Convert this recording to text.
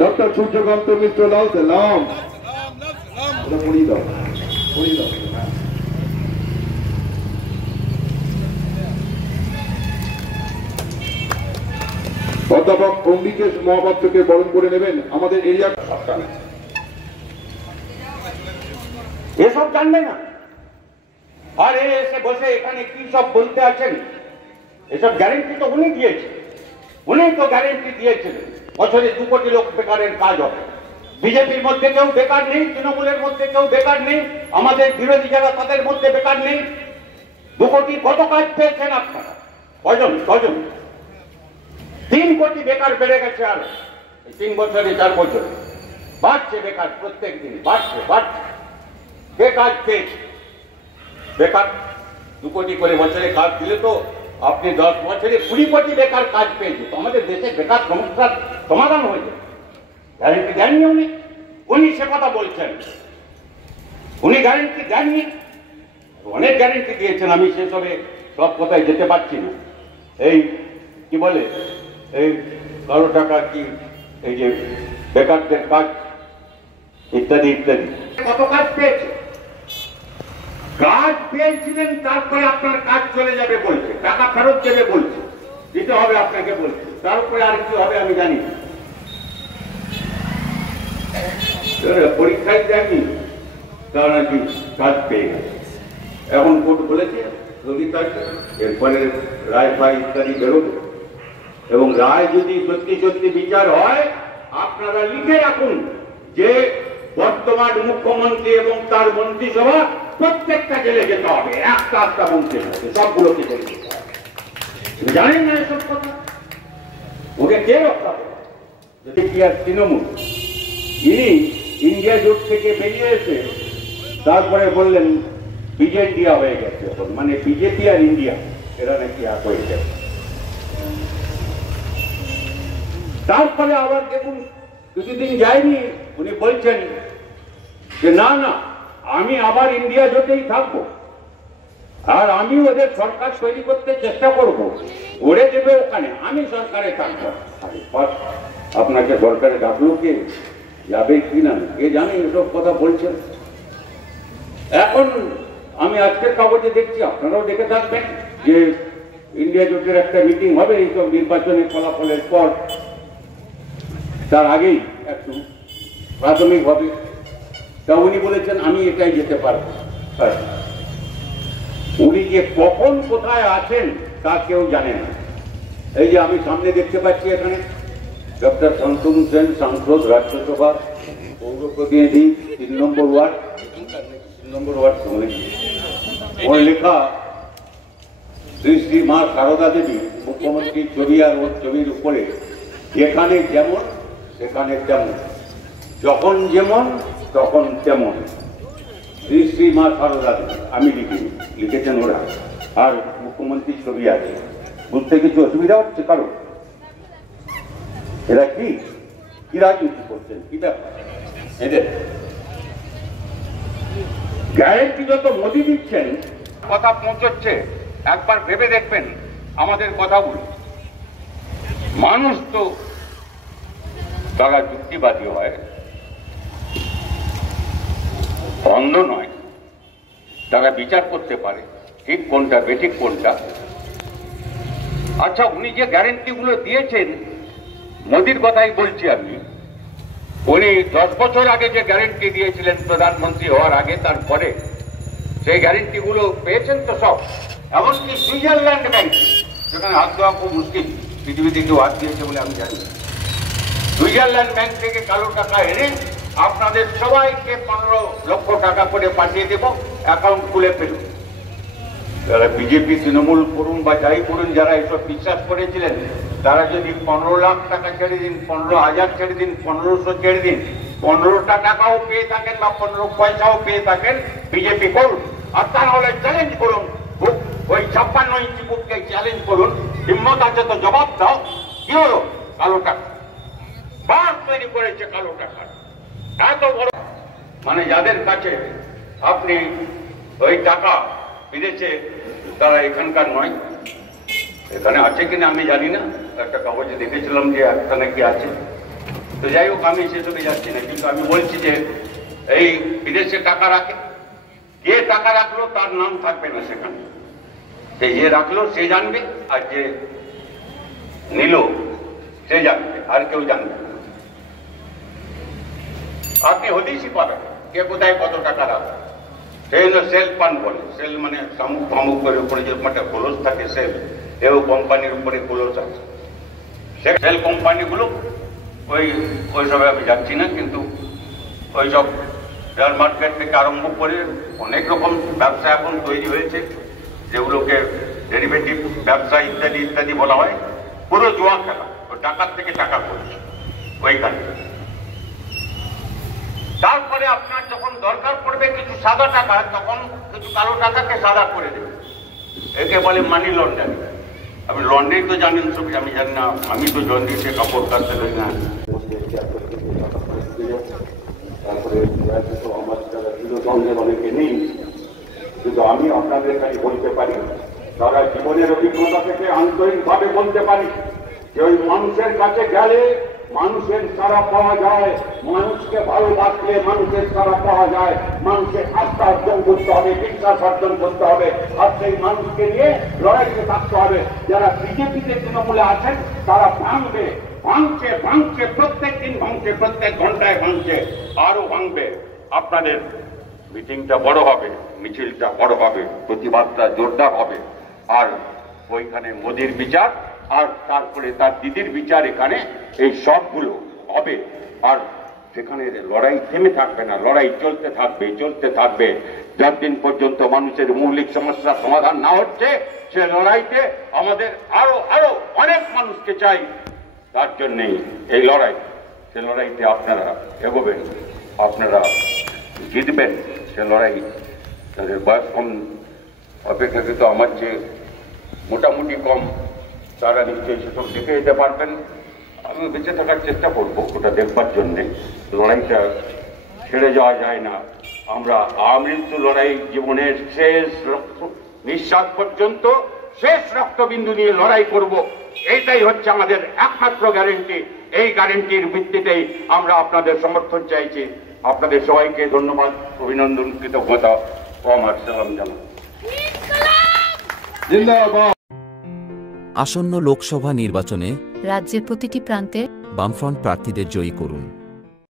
Doctor Suryakanta মিশ্র লাল সালাম পড়িয়ে দাও অধ্যাপক অম্বিকেশ মহাপাত্রকে বরণ করে নেবেন আমাদের এরিয়া। এসব জানবে না, আর এসে বসে এখানে কি সব বলতে আছেন? এসব গ্যারেন্টি তো উনি দিয়েছেন, উনি তো গ্যারেন্টি দিয়েছিলেন বছরে 2 কোটি লোক বেকারের কাজ হবে। বিজেপির মধ্যে কেউ বেকার নেই, তৃণমূলের মধ্যে কেউ বেকার নেই, আমাদের বিরোধী যারা তাদের মধ্যে বেকার নেই। 2 কোটি কত কাজ পেয়েছেন আপনারা? কজন? 3 কোটি বেকার বেড়ে গেছে। আর 3 বছরে 4 বছরে বাড়ছে বেকার, প্রত্যেক দিন বাড়ছে। কে কাজ পেয়েছে? বেকার 2 কোটি করে বছরে কাজ দিলে তো আপনি 10 বছরে 20 কোটি বেকার কাজ পেয়েছে, তো আমাদের দেশে বেকার সমস্যার সমাধান হয়েছে। গ্যারেন্টি দেননি উনি সে কথা বলছেন, উনি গ্যারেন্টি দেননি। অনেক গ্যারেন্টি দিয়েছেন, আমি সেসবে সব কথায় যেতে পারছি না। এই কি বলে, এই কালো টাকা, কি এই যে বেকারদের কাজ ইত্যাদি ইত্যাদি, কত কাজ পেয়েছে? কাজ পেয়েছিলেন, তারপরে আপনার কাজ চলে যাবে বলছে, টাকা ফেরত দেবে বলছে, দিতে হবে আপনাকে বলছে, তারপরে আর কি হবে আমি জানি না। পরীক্ষায় দেয়নি, তারা নাকি কাজ পেয়ে গেছে। এখন কোর্ট বলেছে রবি তারিখ, এরপরে রায় ফাই ইত্যাদি বেরোবে, এবং রায় যদি সত্যি সত্যি বিচার হয়, আপনারা লিখে রাখুন যে বর্তমান মুখ্যমন্ত্রী এবং তার মন্ত্রিসভা প্রত্যেকটা জেলে যেতে হবে, একটা মন্ত্রী হবে, সবগুলোকে জেলে যেতে হবে। জানেন না এসব কথা? ওকে কে রক্ষা করে? যদি কি আর তৃণমূল, ইনি ইন্ডিয়া জোট থেকে বেরিয়ে এসে তারপরে বললেন বিজেপিয়া হয়ে গেছে, মানে বিজেপি আর ইন্ডিয়া এরা নাকি এক হয়ে গেছে। তারপরে আবার দেখুন কিছুদিন যায়নি, উনি বলছেন যে না আমি আবার ইন্ডিয়া জোটেই থাকবো, আর আমি ওদের সরকার তৈরি করতে চেষ্টা করব, ওরে দেবে ওখানে, আমি সরকারে থাকবো। আপনাকে সরকারে ডাকলো কে? যাবে কিনা কে জানে, এসব কথা বলছেন। এখন আমি আজকের কাগজে দেখছি, আপনারাও দেখে থাকবেন, যে ইন্ডিয়া জোটের একটা মিটিং হবে এইসব নির্বাচনের ফলাফলের পর, তার আগেই একটু প্রাথমিকভাবে। তা উনি বলেছেন আমি এটাই যেতে পারবো। উনি যে কখন কোথায় আছেন তা কেউ জানে না। এই যে আমি সামনে দেখতে পাচ্ছি এখানে ডক্টর শান্তনু সেন, সাংসদ, রাজ্যসভা, পৌর প্রতিনিধি, 3 নম্বর ওয়ার্ড, ওর লেখা শ্রী শ্রী মা সারদা দেবী, মুখ্যমন্ত্রীর ছবি, আর ওর ছবির উপরে যেখানে যেমন সেখানে তেমন, যখন যেমন তখন তেমন, শ্রী শ্রী মা সারদা দেবী। আমি লিখিনি, লিখেছেন ওরা, আর মুখ্যমন্ত্রীর ছবি আছে। বুঝতে কিছু অসুবিধা হচ্ছে কারো? এরা কি রাজনীতি করছেন, কি ব্যাপার এদের? গ্যারেন্টি যত মোদি দিচ্ছেন, কথা পৌঁছচ্ছে, একবার ভেবে দেখবেন আমাদের কথাগুলো। মানুষ তো তারা যুক্তিবাদী হয়, অন্ধ নয়, তারা বিচার করতে পারে ঠিক কোনটা বেঠিক কোনটা। আচ্ছা, উনি যে গ্যারেন্টি গুলো দিয়েছেন, মোদির কথাই বলছি আমি, উনি 10 বছর আগে যে গ্যারেন্টি দিয়েছিলেন প্রধানমন্ত্রী হওয়ার আগে, তারপরে সেই গ্যারেন্টি গুলো পেয়েছেন তো সব। এমনকি সুইজারল্যান্ড ব্যাংক, সেখানে হাত দেওয়া খুব মুশকিল, পৃথিবীতে কেউ হাত দিয়েছে বলে আমি জানি। সুইজারল্যান্ড ব্যাংক থেকে কালো টাকা এনে আপনাদের সবাইকে 15 লক্ষ টাকা করে পাঠিয়ে দেব, অ্যাকাউন্ট খুলে ফেলুন। যারা বিজেপি, তৃণমূল করুন বা যাই করুন, যারা এসব বিশ্বাস করেছিলেন, তারা যদি 15 লাখ টাকা ছেড়ে দিন, 15,000 ছেড়ে দিন, 1500 ছেড়ে দিন, 15টা টাকাও পেয়ে থাকেন বা 15 পয়সাও পেয়ে থাকেন, বিজেপি করুন। আর তা হলে চ্যালেঞ্জ করুন, ওই 56 ইঞ্চি বুককে চ্যালেঞ্জ করুন, হিম্মত আছে তো জবাব দাও। কি হলো? কালো টাকা বাস তৈরি করেছে, কালো টাকা এত বড়, মানে যাদের কাছে আপনি ওই টাকা বিদেশে, তারা এখানকার নয়। এখানে আছে কিনা আমি জানি না, একটা কাগজে দেখেছিলাম যে এখানে কি আছে। তো যাই হোক, আমি সেসবে যাচ্ছি না, কিন্তু আমি বলছি যে এই বিদেশে টাকা রাখে, যে টাকা রাখলো তার নাম থাকবে না সেখানে, যে রাখলো সে জানবে, আর যে নিল সে জানবে, আর কেউ জানবে না। আপনি হদিশই পাবেন কে কোথায় কত টাকা রাখে। সেই জন্য সেল ফান্ড বলে। সেল মানে শামুক ফামুক করে উপরে যে একটা খোলস থাকে সেল, এও কোম্পানির উপরে খোলস আছে। সেল কোম্পানিগুলো ওইসবে আমি যাচ্ছি না, কিন্তু ওইসব শেয়ার মার্কেট থেকে আরম্ভ করে অনেক রকম ব্যবসা এখন তৈরি হয়েছে, যেগুলোকে ডেরিভেটিভ ব্যবসা ইত্যাদি ইত্যাদি বলা হয়। পুরো জুয়া খেলা, ও টাকার থেকে টাকা করছে ওইখানে। তারপরে আপনার যখন দরকার পড়বে কিছু সাদা টাকা, তখন কিছু কালো টাকাকে সাদা করে দেবে, একে বলে মানি লন্ডারিং। আপনি লন্ডারিং তো জানেন সব, আমি জানি না, আমি তো লন্ডারিংতে কাপড় কাটতে পারি না। তারপরে আমার সঙ্গে অনেকে নেই, কিন্তু আমি আপনাদের কাছে বলতে পারি, তারা জীবনের অভিজ্ঞতা থেকে আন্তরিকভাবে বলতে পারি যে ওই মানুষের কাছে গেলে মানুষের সাড়া পাওয়া যায়, মানুষকে ভালোবাসলে মানুষের সাড়া পাওয়া যায়, মানুষের আস্থা অর্জন করতে হবে, বিশ্বাস অর্জন করতে হবে, আর সেই মানুষকে নিয়ে লড়াইতে থাকতে হবে। যারা বিজেপিতে তৃণমূলে আছেন তারা ভাঙবে, ভাঙছে ভাঙছে, প্রত্যেক দিন ভাঙছে, প্রত্যেক ঘন্টায় ভাঙছে, আরো ভাঙবে। আপনাদের মিটিংটা বড় হবে, মিছিলটা বড় হবে, প্রতিবাদটা জোরদার হবে, আর ওইখানে মোদির বিচার আর তারপরে তার দিদির বিচার, এখানে এই সবগুলো হবে। আর সেখানে লড়াই থেমে থাকবে না, লড়াই চলতে থাকবে, চলতে থাকবে, যতদিন পর্যন্ত মানুষের মৌলিক সমস্যার সমাধান না হচ্ছে। সে লড়াইতে আমাদের আরো আরো অনেক মানুষকে চাই, তার জন্যেই এই লড়াই। সে লড়াইতে আপনারা এগোবেন, আপনারা জিতবেন। সে লড়াই তাদের বয়স কম অপেক্ষাকৃত আমার চেয়ে মোটামুটি কম, তারা নিশ্চয়ই সেসব দেখে যেতে পারবেন। আমি বেঁচে থাকার চেষ্টা করবো ওটা দেখবার জন্যে। লড়াইটা ছেড়ে যাওয়া যায় না। আমরা আমৃত্যু লড়াই, জীবনের শেষ নিঃশ্বাস পর্যন্ত শেষ রক্তবিন্দু নিয়ে লড়াই করব, এইটাই হচ্ছে আমাদের একমাত্র গ্যারেন্টি। এই গ্যারেন্টির ভিত্তিতেই আমরা আপনাদের সমর্থন চাইছি। আপনাদের সবাইকে ধন্যবাদ, অভিনন্দন, কৃতজ্ঞতা ও আমার সালাম জানাই। আসন্ন লোকসভা নির্বাচনে রাজ্যের প্রতিটি প্রান্তে বামফ্রন্ট প্রার্থীদের জয়ী করুন।